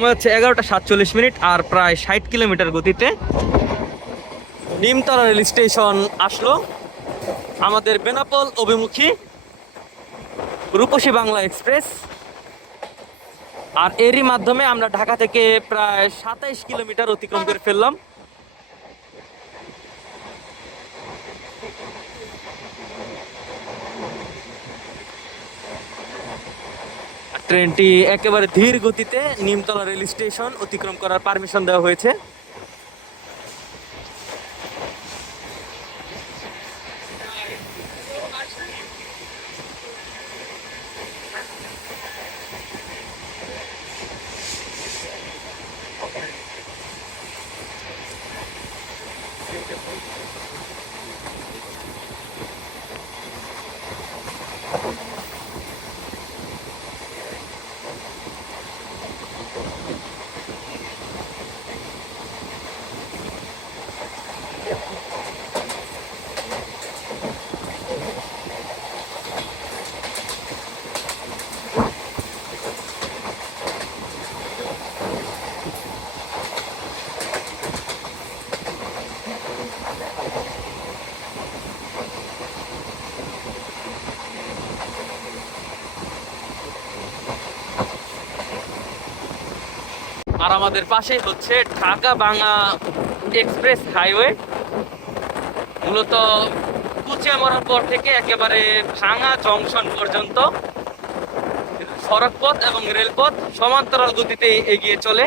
সময় হচ্ছে এগারোটা সাতচল্লিশ মিনিট আর প্রায় ষাট কিলোমিটার গতিতে নিমতলা রেল স্টেশন আসলো। আমাদের বেনাপোল অভিমুখী রূপসী বাংলা এক্সপ্রেস। আর এরই মাধ্যমে আমরা ঢাকা থেকে প্রায় সাতাইশ কিলোমিটার অতিক্রম করে ফেললাম। ট্রেনটি একেবারে ধীর গতিতে নিমতলা রেল স্টেশন অতিক্রম করার পারমিশন দেওয়া হয়েছে। আর আমাদের পাশে হচ্ছে ঢাকা বাংলা এক্সপ্রেস হাইওয়ে। মূলত কুচিয়ামরার পর থেকে একেবারে ভাঙা জংশন পর্যন্ত। সড়কপথ এবং রেলপথ সমান্তরাল গতিতে এগিয়ে চলে।